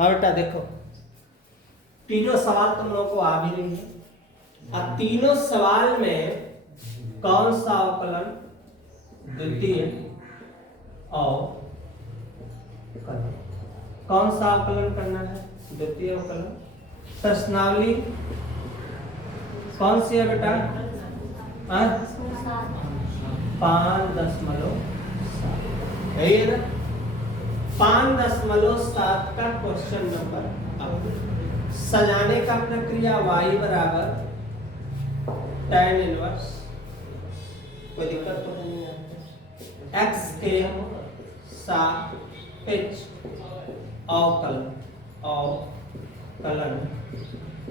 हाँ बेटा देखो, तीनों सवाल तुम लोगों को आ भी रही है। अब तीनों सवाल में कौन सा अवकलन द्वितीय अवकलन, कौन सा अवकलन करना है? द्वितीय अवकलन। प्रश्नावली कौन सी है बेटा? 5.7 यही है ना? 5.7 का क्वेश्चन नंबर। अब सजाने का प्रक्रिया y बराबर tan इनवर्स, कोई दिक्कत तो नहीं है, x के सापेक्ष अवकलन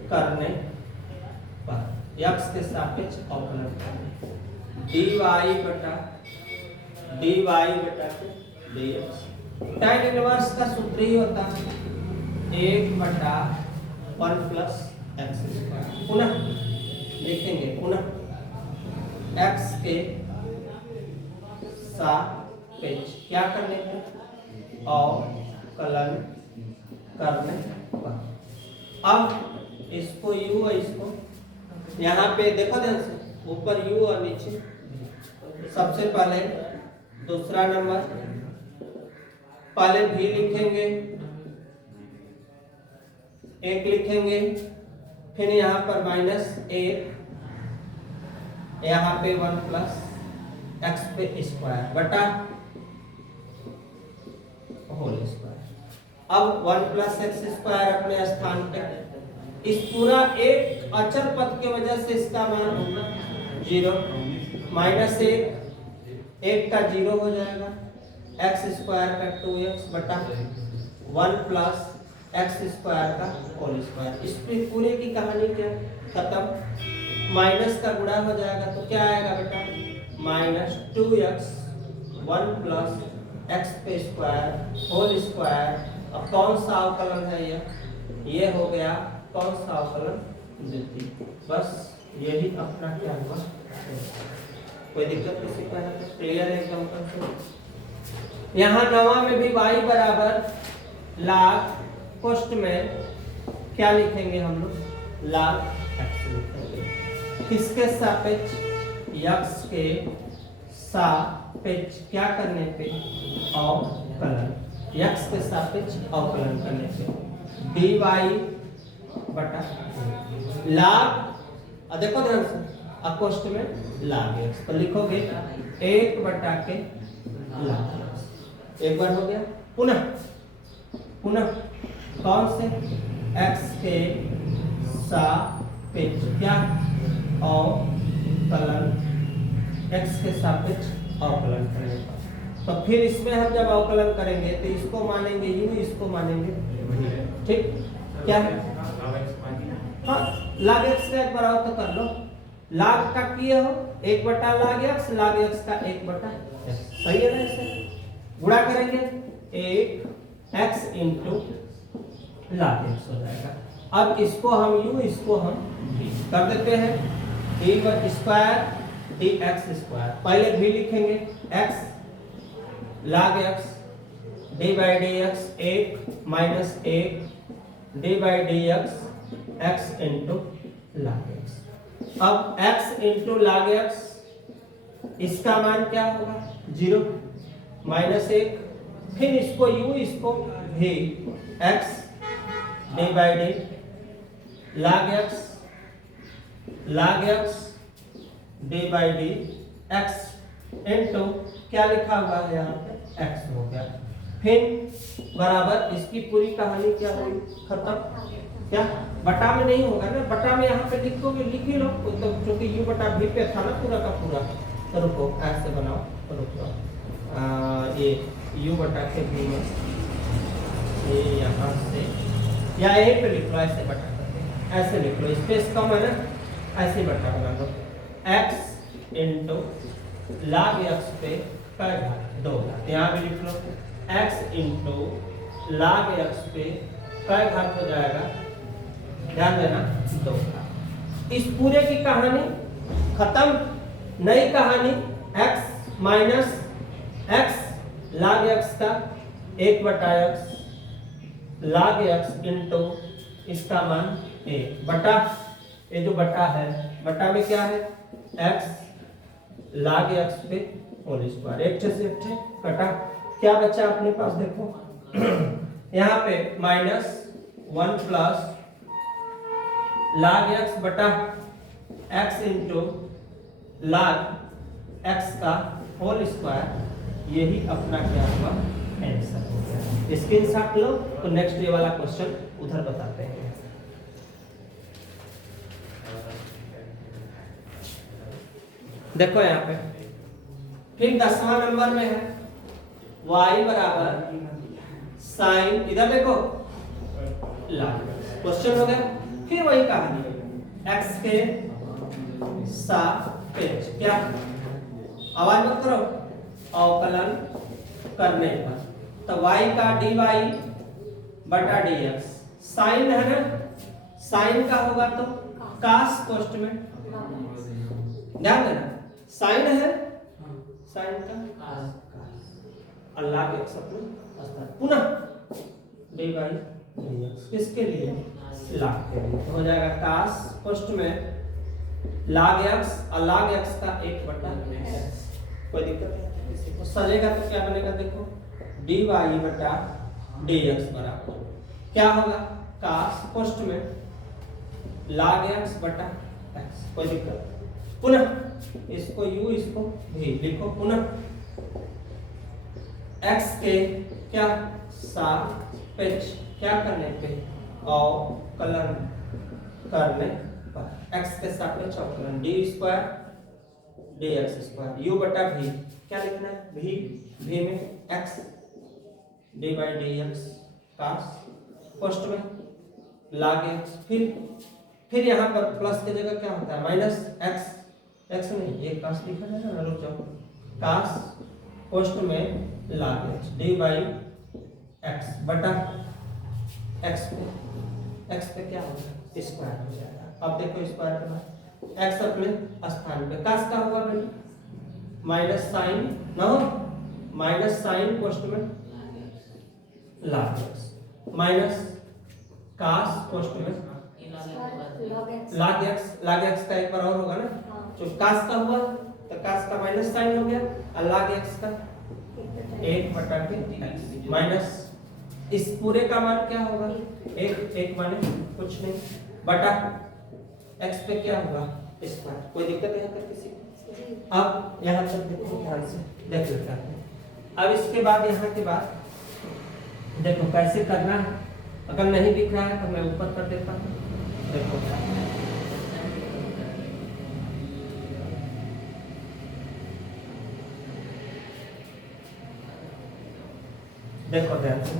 करने पर, x के सापेक्ष अवकलन करने dy बटा dx। tan इनवर्स का सूत्र ही होता है 1/1 प्लस एक्स स्क्वायर। पुनः लिखेंगे, पुनः x के सापेक्ष क्या करने पर? अवकलन करने पर। अब इसको u और इसको यहाँ पे देखो ध्यान से, ऊपर u और नीचे। सबसे पहले दूसरा नंबर, पहले भी लिखेंगे, एक लिखेंगे, फिर यहाँ पर -1, यहाँ पे 1 प्लस एक्स पे स्क्वायर बटा होल स्क्वायर। अब 1 प्लस एक्स स्क्वायर अपने स्थान पे, इस पूरा एक अचर पद की वजह से इसका मान होगा 0, -1, 1 का 0 हो जाएगा, एक्स स्क्वायर का 2x बटा 1 प्लस एक्स स्क्वायर का होल स्क्वायर। इस पूरे की कहानी क्या खत्म। माइनस का गुणा हो जाएगा तो क्या आएगा बेटा? -2x 1 प्लस एक्स पे स्क्वायर होल स्क्वायर। अब कौन सा अवकलन है ये हो गया कौन सा अवकलन? द्वितीय। बस यही अपना क्या हुआ, कोई दिक्कत किसी का है? क्लियर है एकदम कर। यहाँ नवा में भी y बराबर लाग, कोष्ठ में क्या लिखेंगे हम लोग? लाग x लिखेंगे। किसके सापेक्ष? x के सापेक्ष क्या करने पे? अवकलन। x के सापेक्ष अवकलन करने पे dy बटा लाग, देखो ध्यान से, अकोष्ठ में लाग x, तो लिखोगे 1 बटा के लाग x। एक बार हो गया। पुनः कौन से? x के सापेक्ष क्या? अवकलन, x के सापेक्ष अवकलन करने पर। तो फिर इसमें हम जब अवकलन करेंगे तो इसको मानेंगे u, इसको मानेंगे v। ठीक क्या है? हाँ, लाग x का एक बार आओ तो कर लो। लाग का किए हो 1 बटा लाग x, लाग x का 1 बटा x, सही है ना? इसे गुणा करेंगे 1x इंटू लाग x हो जाएगा। अब इसको हम u, इसको हम v कर देते हैं, d स्क्वायर dx स्क्वायर। पहले v लिखेंगे, x लाग x d by dx 1 minus 1 d by dx x into लाग x। अब x इंटू लाग x, इसका मान क्या होगा? 0 -1, फिर इसको u, इसको v, x d by D लाग x d by D x into क्या लिखा हुआ है यहाँ पे? x हो गया। फिर बराबर इसकी पूरी कहानी क्या हुई? खत्म। क्या बटा में नहीं होगा ना? बटा में यहाँ पे लिखोगे, लिख ही लो, तो क्योंकि u बटा v पे था ना पूरा का पूरा। तो रुको, ऐसे बनाओ, तो रुको, ये u बटा के v में ये यहाँ से या यहीं पे लिख लो, ऐसे बटा करके ऐसे लिख लो, स्पेस कम है ना, ऐसे बटा बना दो। x इंटू लाग x पे का घात 2, यहाँ भी लिख लो x इंटू लाग x पे का घात हो जाएगा, ध्यान देना 2। इस पूरे की कहानी खत्म। नई कहानी x माइनस x लाग x का 1 बटा x log x इंटू इसका मान a बटा, ये जो बटा है, बटा में क्या है x log x पे होल स्क्वायर, एक से एक कटा, क्या बचा अपने पास देखो यहाँ पे -1 प्लस log x बटा x इंटू log x का होल स्क्वायर, यही अपना क्या हुआ आंसर हो गया। स्क्रीनशॉट लो तो नेक्स्ट ये वाला क्वेश्चन उधर बताते हैं। देखो यहाँ पे फिर 10वां नंबर में है y बराबर साइन, इधर देखो log, क्वेश्चन हो गया। फिर वही कहानी x के सापेक्ष क्या, आवाज मत करो, अवकलन करने पर, तो y का dy बटा dx, साइन है ना, साइन का होगा तो कास कोष्ठ में, ध्यान देना साइन है, साइन का अल्लाह के अपने पुनः dy dx, किसके लिए, log के लिए, तो हो जाएगा कास कोष्ठ में log x और log x का 1/x, कोई दिक्कत नहीं, तो सजेगा तो क्या बनेगा देखो, dy बटा dx बराबर क्या होगा, कास कोष्ठ में log x बटा x, कोई दिक्कत, पुनः इसको u इसको v लिखो, पुनः x के क्या सापेक्ष, क्या करने पे, अवकलन करने पर, x के सापेक्ष अवकलन d square dx square, u बटा v, क्या लिखना है v में x dy dx कास कोष्ठ में log x, फिर यहाँ पर प्लस की जगह क्या होता है माइनस x, x नहीं ये कास लिखा जाएगा ना, रुक जाओ, कास कोष्ठ में log x dy x बटा x पे क्या होगा स्क्वायर हो जाएगा। अब देखो स्क्वायर के बाद x अपने स्थान पे, कास का होगा बेटा माइनस साइन ना हो, माइनस साइन कोष्ठ में log x माइनस कास कोष्ठ में log x का एक बार और होगा ना, जो कास का हुआ तो कास का माइनस साइन हो गया और log x का 1/x माइनस इस पूरे का मान क्या होगा, एक माने कुछ नहीं बटा x पे क्या होगा स्क्वायर, कोई दिक्कत है यहाँ तक किसी को। अब यहाँ तक देखो ध्यान से देख लेते हैं। अब इसके बाद यहाँ के बाद देखो कैसे करना है, अगर नहीं दिख रहा है तो मैं ऊपर कर देता हूँ, देखो देखो ध्यान से,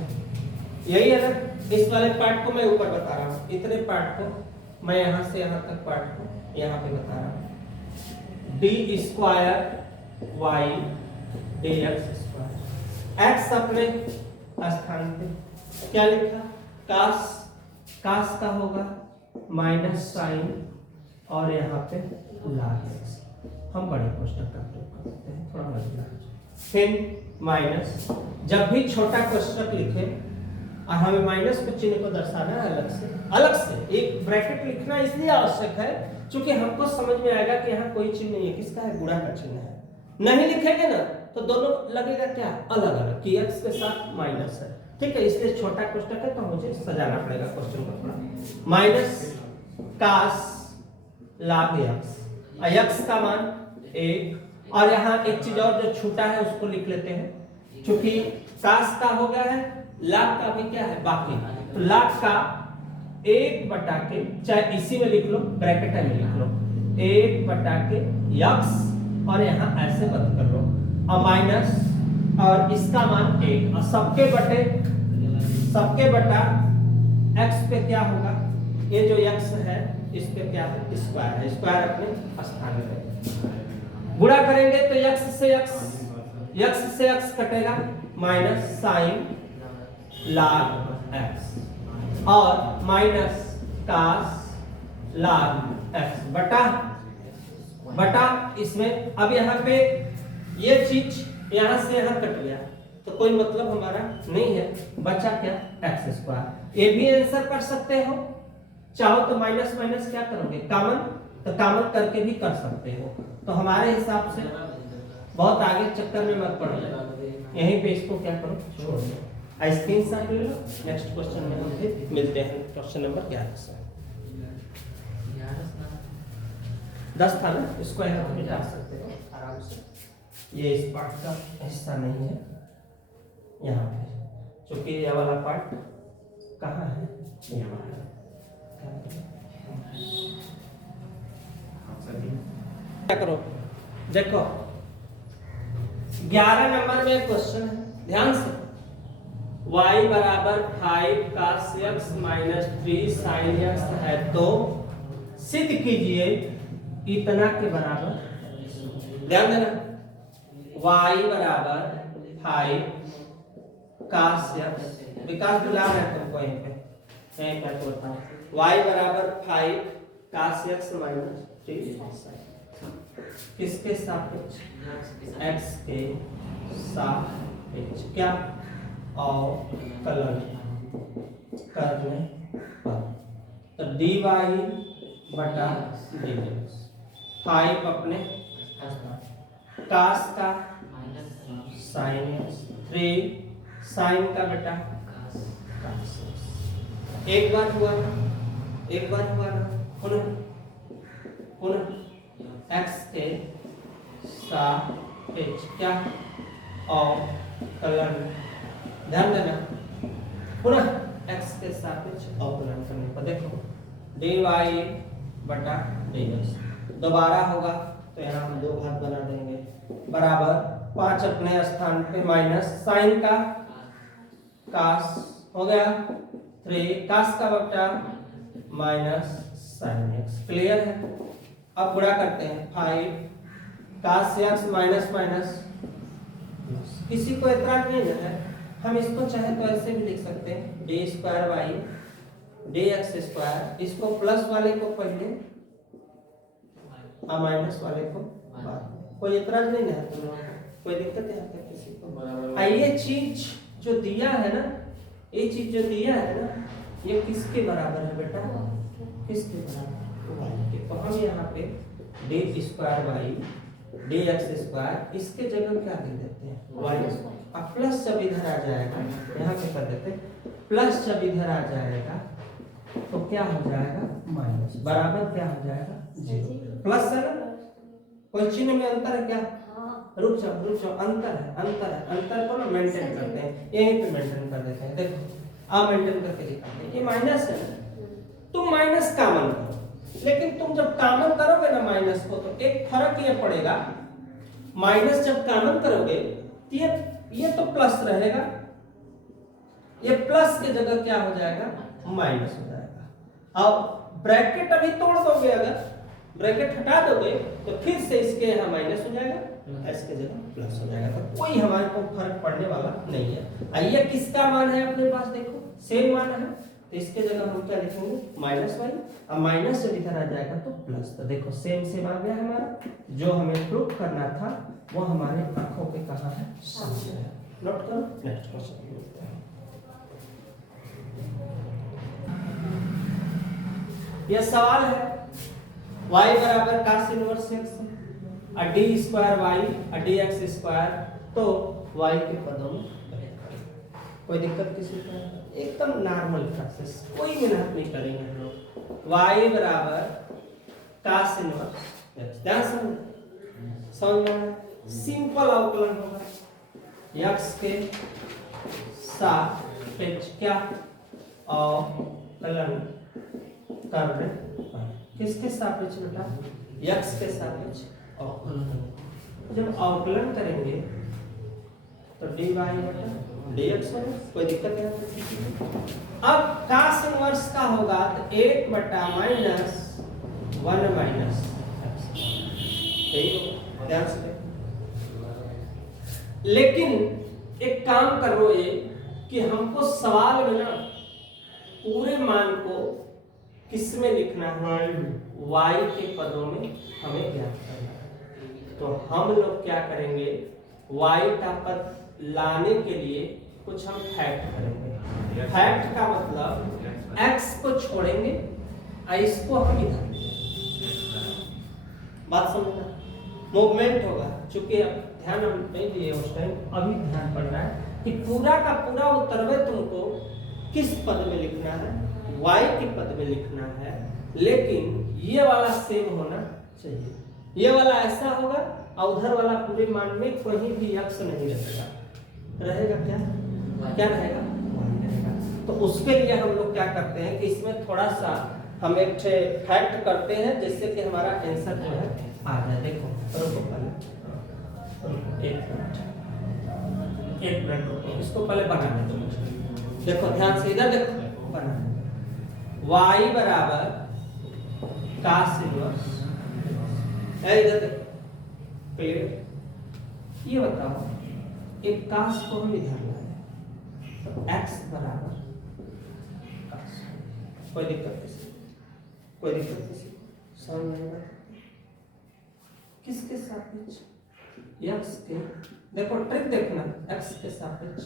यही है ना, इस वाले पार्ट को मैं ऊपर बता रहा हूँ, इतने पार्ट को मैं यहाँ से यहाँ तक पार्ट को यहाँ पे बता रहा हूँ, D square Y D X square, X अपने स्थान पे क्या लिखा, कास का होगा माइनस साइन और यहाँ पे log x, हम बड़े कोष्ठक का प्रयोग करते हैं थोड़ा मजेदार, फिर माइनस, जब भी छोटा कोष्ठक लिखे और हमें माइनस के चिन्ह को दर्शाना है अलग से एक ब्रैकेट लिखना इसलिए आवश्यक है क्योंकि हमको समझ में आएगा कि यहाँ कोई चिन्ह नहीं है, किसका है, गुणा का चिन्ह है, नहीं लिखेंगे ना तो दोनों लगेगा क्या अलग अलग कि x के साथ माइनस है, ठीक है, इसलिए छोटा कोष्ठक है तो मुझे सजाना पड़ेगा क्वेश्चन को थोड़ा, माइनस कास log x का मान 1, और यहाँ एक चीज और जो छूटा है उसको लिख लेते हैं, क्योंकि कास का हो गया है, log का भी क्या है बाकी, तो log का 1/के, चाहे इसी में लिख लो ब्रैकेट में लिख लो 1/के x, और यहाँ ऐसे बंद कर लो, और माइनस और इसका मान 1, और सबके बटा x पे क्या होगा, ये जो x है इस पे क्या है स्क्वायर है, स्क्वायर अपने स्थान पे गुणा करेंगे तो x से x कटेगा माइनस साइन log x और माइनस कास log x बटा इसमें, अब यहाँ पे ये चीज यहाँ से यहाँ कट गया, तो कोई मतलब हमारा नहीं है, बचा क्या एक्स स्क्वायर। ये भी आंसर कर सकते हो, चाहो तो माइनस माइनस क्या करोगे कॉमन, तो कॉमन करके भी कर सकते हो। तो हमारे हिसाब से बहुत आगे चक्कर में मत पड़ो, यहीं पे इसको क्या करो छोड़ दो, स्क्रीनशॉट ले लो। नेक्स्ट क्वेश्चन में हम फिर मिलते हैं, क्वेश्चन नंबर 11 से 10 था ना, इसको यहाँ पे मिटा सकते हो आराम से, ये इस पार्ट का हिस्सा नहीं है यहाँ पे, क्योंकि ये वाला पार्ट कहाँ है, यहाँ है। क्या करो, देखो 11 नंबर में क्वेश्चन है, ध्यान से, y बराबर 5 cos x minus 3 sin x है तो सिद्ध कीजिए इतना के बराबर, ध्यान देना, y बराबर 5 cos x, विकास बुला रहे हैं तुमको यहीं पे बताओ, y बराबर 5 cos x माइनस 3 sin किसके सापेक्ष, x के सापेक्ष क्या अवकलन करने पर, तो dy बटा dx 5 अपने cos का sin x 3 sin का बेटा cos x, एक बार हुआ ना पुनः x के सापेक्ष क्या अवकलन, ध्यान देना, पुनः x के सापेक्ष अवकलन करने पर देखो dy बटा dx, दोबारा होगा तो यहाँ हम दो घात बना देंगे, बराबर 5 अपने स्थान पे माइनस साइन का cos हो गया 3 cos का बटा माइनस sin x, क्लियर है। अब गुणा करते हैं 5 cos x माइनस माइनस, किसी को एतराज नहीं है, हम इसको चाहे तो ऐसे भी लिख सकते हैं d square y dx square, इसको प्लस वाले को पहले और माइनस वाले को बाद में, कोई एतराज नहीं है तुम लोगों को, कोई दिक्कत है क्या किसी को। ये चीज जो दिया है ना, ये चीज जो दिया है ना, ये किसके बराबर है बेटा, किसके बराबर, y के, तो हम यहाँ पे d square y dx square, इसके जगह क्या दे देते हैं y, अब प्लस जब इधर आ जाएगा, यहाँ पे कर देते प्लस, जब इधर आ जाएगा तो क्या हो जाएगा माइनस, बराबर क्या हो जाएगा 0, प्लस है ना, कोई चिन्ह में अंतर है क्या, रुक जाओ अंतर को ना मेंटेन करते हैं, यहीं पे मेंटेन कर देते हैं, देखो आप मेंटेन करके दिखाते हैं, ये माइनस है, तुम माइनस कॉमन करो, लेकिन तुम जब कॉमन करोगे ना माइनस को, तो एक फर्क ये पड़ेगा, माइनस जब कॉमन करोगे ये तो प्लस रहेगा, ये प्लस की जगह क्या हो जाएगा माइनस हो जाएगा। अब ब्रैकेट अभी तोड़ दोगे, अगर ब्रैकेट हटा दोगे तो फिर से इसके यहाँ माइनस हो जाएगा, s के जगह प्लस हो जाएगा, तो कोई हमारे को फर्क पड़ने वाला नहीं है। आइए किसका मान है अपने पास, देखो सेम मान है, तो इसके जगह हम क्या लिखेंगे माइनस वाई, अब माइनस जब इधर आ जाएगा तो प्लस, तो देखो सेम आ गया हमारा, जो हमें प्रूफ करना था वो हमारे आंखों पे कहाँ है, सामने है। नोट करो, नेक्स्ट क्वेश्चन मिलते हैं। यह सवाल है y बराबर cos इनवर्स x और d स्क्वायर y और dx स्क्वायर, तो y के पदों में कोई दिक्कत किसी को, एकदम नॉर्मल प्रोसेस, कोई मेहनत नहीं करेंगे हम लोग। y बराबर cos इनवर्स x, ध्यान से समझ में, सिंपल अवकलन होगा x के सापेक्ष क्या अवकलन करने पर, किसके सापेक्ष बेटा, x के सापेक्ष अवकलन, जब अवकलन करेंगे तो dy बटा dx होगा, कोई दिक्कत है। अब cos इनवर्स का होगा तो 1 बटा माइनस 1 माइनस, ध्यान से, लेकिन एक काम करो ये कि हमको सवाल में ना पूरे मान को किस में लिखना है, y के पदों में हमें ज्ञात करना है, तो हम लोग क्या करेंगे, y का पद लाने के लिए कुछ हम फैक्ट करेंगे। फैक्ट का मतलब x को छोड़ेंगे और इसको हम इधर, बात समझना, मूवमेंट होगा। चूंकि अब ध्यान हम नहीं दिए उस टाइम, अभी ध्यान पड़ रहा है कि पूरा का पूरा उत्तरवे तुमको किस पद में लिखना है, y के पद में लिखना है, लेकिन ये वाला सेम होना चाहिए। ये वाला ऐसा होगा और उधर वाला पूरे मान में कहीं भी x नहीं रहेगा, रहेगा क्या, क्या रहेगा, y रहेगा। तो उसके लिए हम लोग क्या करते हैं कि इसमें थोड़ा सा हम एक फैक्ट करते हैं जिससे कि हमारा आंसर जो है आ जाए। देखो रुको पहले, एक मिनट रुको, इसको पहले बनाने दो मुझे। देखो ध्यान से इधर देखो, बनाने y बराबर cos इनवर्स है, इधर देखो क्लियर। ये बताओ एक cos को हम इधर लाए तो x बराबर cos, कोई दिक्कत नहीं, कोई दिक्कत नहीं, समझ में आएगा। किसके सापेक्ष, x के, देखो ट्रिक देखना, x के सापेक्ष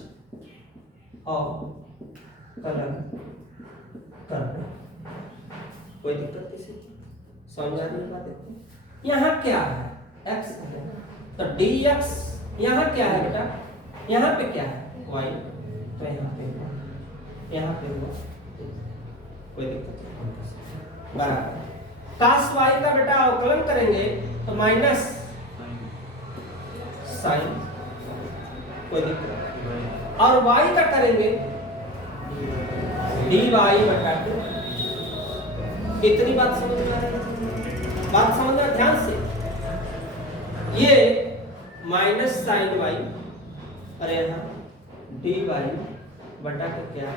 और कलन करना, कोई दिक्कत नहीं, समझ आ रही है बात। देखो यहाँ क्या है, x है तो dx, यहाँ क्या है बेटा, यहाँ पे क्या है y, तो यहाँ पे हुआ, यहाँ पे हुआ, कोई दिक्कत नहीं, बराबर cos y का बेटा अवकलन करेंगे तो माइनस साइन, कोई दिक्कत नहीं, और y का करेंगे dy बटा के। इतनी बात समझ में आ रही है, बात समझना ध्यान से। ये माइनस साइन y और यहाँ dy बटा के क्या,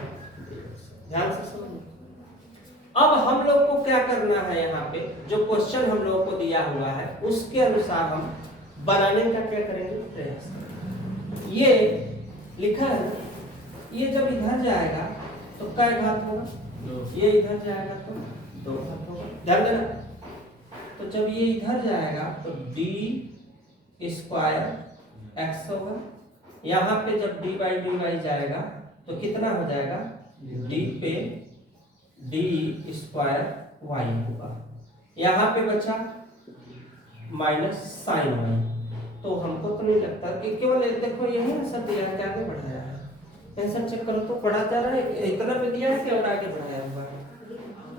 ध्यान से समझ। अब हम लोग को क्या करना है, यहाँ पे जो क्वेश्चन हम लोगों को दिया हुआ है उसके अनुसार हम बनाने का क्या करेंगे, प्रयास। ये लिखा है ना, ये जब इधर जाएगा तो क्या घात होगा, ये इधर जाएगा तो 2 घात होगा, ध्यान देना। तो जब ये इधर जाएगा तो d स्क्वायर x होगा, यहाँ पे जब dy dy जाएगा तो कितना हो जाएगा, d पे d स्क्वायर y होगा, यहाँ पे बचा माइनस साइन y। तो हमको तो नहीं लगता कि केवल देखो यही आंसर दिया है, आगे बढ़ाया है, आंसर चेक करो तो पढ़ा जा रहा है, इतना पे दिया है कि और आगे बढ़ाया हुआ है,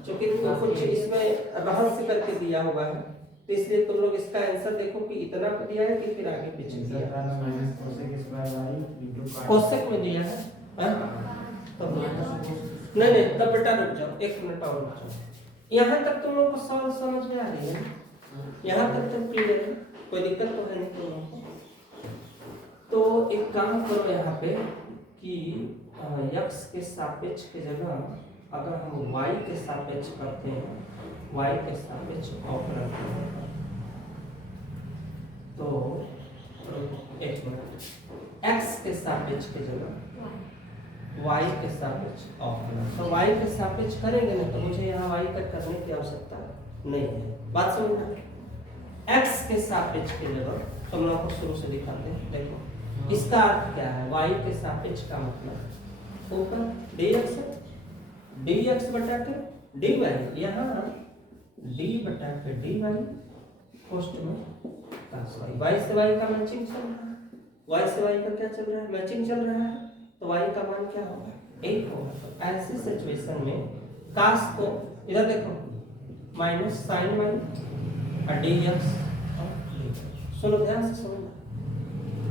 क्योंकि कुछ इसमें रहस्य करके दिया हुआ है, तो इसलिए तुम लोग इसका आंसर देखो कि इतना पे दिया है कि फिर आगे पीछे दिया है, कोसेक में दिया है, तो नहीं तब बेटा रुक जाओ, 1 मिनट और रुक जाओ। यहाँ तक तुम लोग को सवाल समझ में आ रही है, यहाँ तक तो क्लियर है, कोई दिक्कत तो है नहीं तुम लोग को। तो एक काम करो यहाँ पे कि x के सापेक्ष के जगह अगर हम y के सापेक्ष करते हैं, y के सापेक्ष अवकलन तो 1 मिनट, x के सापेक्ष के जगह y के सापेक्ष अवकलन, तो y के सापेक्ष करेंगे ना तो मुझे यहाँ y का करने की आवश्यकता नहीं है, बात समझना। x के सापेक्ष के जगह तुम लोगों को शुरू से दिखाते हैं, देखो इसका अर्थ क्या है, y के सापेक्ष का मतलब ऊपर dx बटा के dy, यहाँ d बटा के dy, पोस्ट में cos y, y से y का मैचिंग चल रहा है, y से y का क्या चल रहा है, मैचिंग चल रहा है, तो y का मान क्या होगा, 1 होगा। तो ऐसे सिचुएशन में cos को इधर देखो माइनस साइन y और dx, सुनो ध्यान से समझना।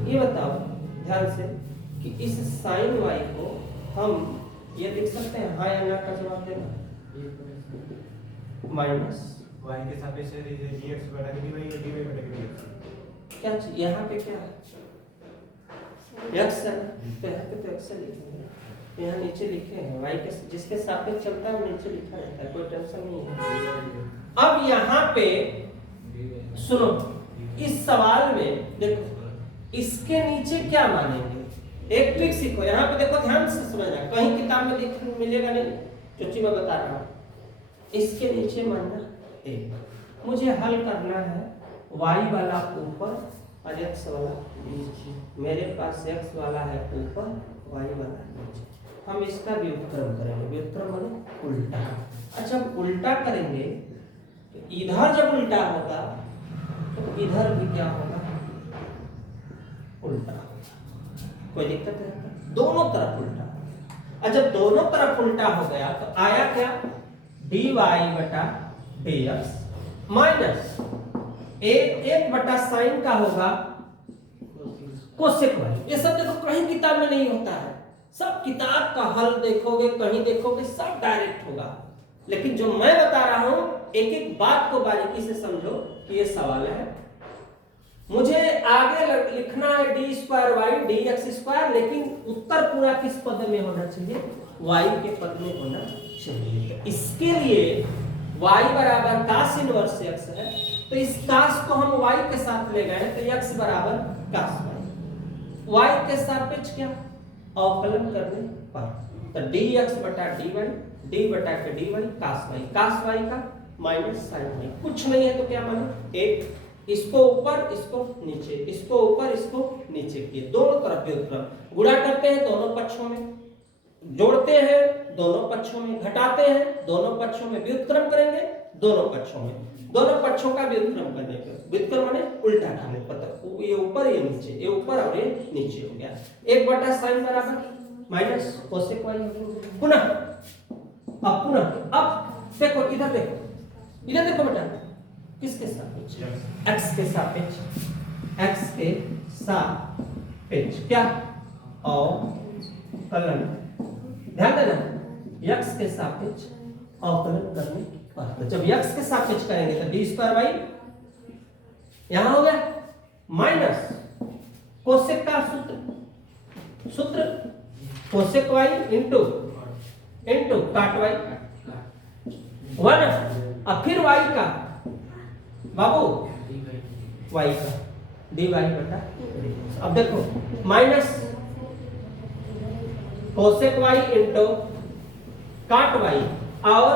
ये बताओ ध्यान से कि इस साइन y को हम ये लिख सकते हैं, हाँ या ना का जवाब देना, माइनस y के सापेक्ष dx बटा के dy या dy बटा के dx, क्या यहाँ पे क्या है, x है, तो यहाँ पे तो x लिखेंगे, यहाँ नीचे लिखे हैं y के जिसके सापेक्ष चलता है वो नीचे लिखा रहता है, कोई टेंशन नहीं है। अब यहाँ पे सुनो, इस सवाल में देखो इसके नीचे क्या मानेंगे, एक ट्रिक सीखो, यहाँ पे देखो ध्यान से समझना, कहीं किताब में देखने मिलेगा नहीं, क्योंकि मैं बता रहा हूँ। इसके नीचे मानना 1, मुझे हल करना है y वाला ऊपर और एक्स वाला नीचे। मेरे पास एक्स वाला है ऊपर, वाई वाला है नीचे। हम इसका व्युत्क्रम करेंगे। व्युत्क्रम माने उल्टा। अच्छा, उल्टा करेंगे तो इधर जब उल्टा होगा तो इधर भी क्या होगा? उल्टा होगा। कोई दिक्कत है? दोनों तरफ उल्टा। और जब दोनों तरफ उल्टा हो गया तो आया क्या? dy बटा dx माइनस एक बटा साइन का होगा कोसेक वाई। ये सब देखो कहीं किताब में नहीं होता है। सब किताब का हल देखोगे, कहीं देखोगे, सब डायरेक्ट होगा। लेकिन जो मैं बता रहा हूं, एक एक बात को बारीकी से समझो कि ये सवाल है। मुझे आगे लिखना है D square Y D X square, लेकिन उत्तर पूरा किस पद में होना चाहिए? वाई के पद में होना चाहिए। तो इसके लिए y बराबर कास इनवर्स x है, तो इस कास को हम y के साथ ले गए तो x बराबर कास y के सापेक्ष क्या अवकलन करने पर, तो dx बटा dy d बटा के dy कास y का माइनस साइन y। कुछ नहीं है तो क्या माने? एक, इसको ऊपर इसको नीचे, इसको ऊपर इसको नीचे किए, दोनों तरफ व्युत्क्रम। गुणा करते हैं दोनों पक्षों में, जोड़ते हैं दोनों पक्षों में, घटाते हैं दोनों पक्षों में, व्युत्क्रम करेंगे दोनों पक्षों में। दोनों पक्षों का व्युत्क्रम करने पर, व्युत्क्रम माने उल्टा करने पर, ये ऊपर ये नीचे, ये ऊपर और ये नीचे हो गया। एक बटा साइन बराबर माइनस कोसेक वाई। पुनः अब देखो, इधर देखो बेटा, किसके सापेक्ष? x के सापेक्ष, x के सापेक्ष क्या अवकलन। ध्यान देना, x के सापेक्ष अवकलन करने पर, तो जब x के सापेक्ष करेंगे तो डी स्क्वायर वाई यहां हो गया माइनस कोसेक का सूत्र कोसेक वाई इंटू काट वाई 1, और फिर y का बाबू y का dy बटा। अब देखो माइनस कोसेक y इंटू काट y, और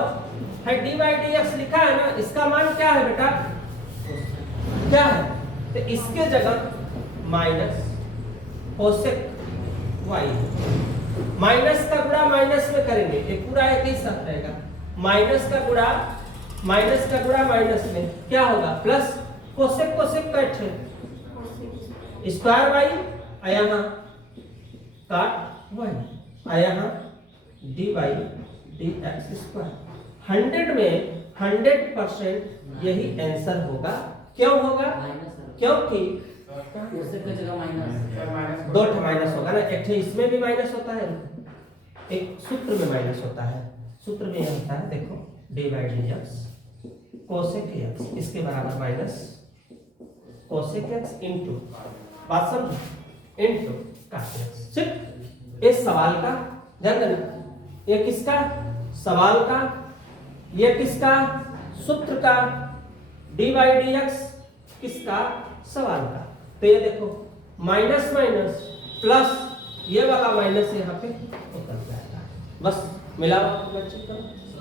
है dy dx लिखा है ना, इसका मान क्या है बेटा? क्या है? तो इसके जगह माइनस कोसेक y, माइनस का गुणा माइनस में करेंगे, ये पूरा एक ही साथ रहेगा। माइनस का गुणा माइनस में क्या होगा? प्लस कोसेक कट है स्क्वायर वाई, आया यहाँ काट वाई, आया यहाँ D Y D X square. 100 में 100% यही आंसर होगा। क्यों होगा? क्योंकि दो माइनस होगा ना, एक इसमें भी माइनस होता है, एक सूत्र में माइनस होता है। सूत्र में यह होता है, देखो D by D x cosec x, इसके बराबर माइनस कोसेक एक्स इंटू, बात समझो, इंटू काट एक्स। सिर्फ इस सवाल का ध्यान देना, ये किसका सवाल का, ये किसका सूत्र का, डी बाई डी एक्स किसका सवाल का। तो ये देखो माइनस माइनस प्लस, ये वाला माइनस यहाँ पे उतर जाएगा। बस मिला बच्चे का,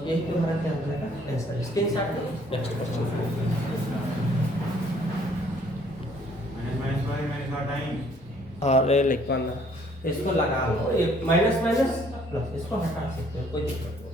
यही तुम्हारा क्या हो जाएगा आंसर। स्क्रीनशॉट लो, नेक्स्ट क्वेश्चन। और लिखवाना, इसको लगा लो, ये माइनस माइनस प्लस, इसको हटा सकते हो, कोई दिक्कत नहीं।